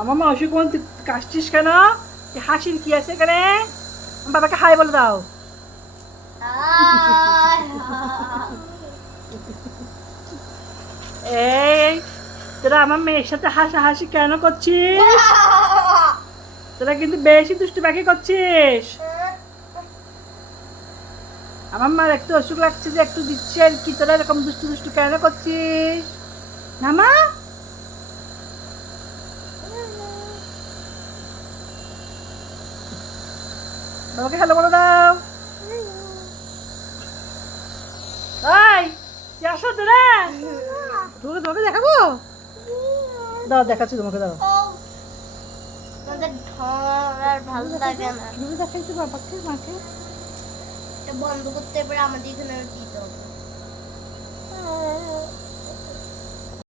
আমার মাসি কোন কাশছিস কেন? হাসির কি আছে এখানে? বাবাকে হাই বলে দাও। এই তোরা আমার মেয়ের সাথে হাসাহাসি কেন করছিস? তোরা কিন্তু বেশি দুষ্টু পাখি করছিস। আমার মার একটু অসুখ লাগছে যে একটু দিচ্ছে আর কি, তোরা এরকম দুষ্টু দুষ্টু কেন করছিস? না মা, বাবাকে হ্যালো বলে দাও। এই তুই আসো তোরা, তোমাকে তোমাকে দেখাবো। দাও দেখাচ্ছি তোমাকে, দাও। আমাদের ঢং আর ভালো লাগে না। কিভাবে দেখাইছো বাবাকে মাকে? এটা বন্ধ করতে এবারে আমাদের এখানে দিতে হবে।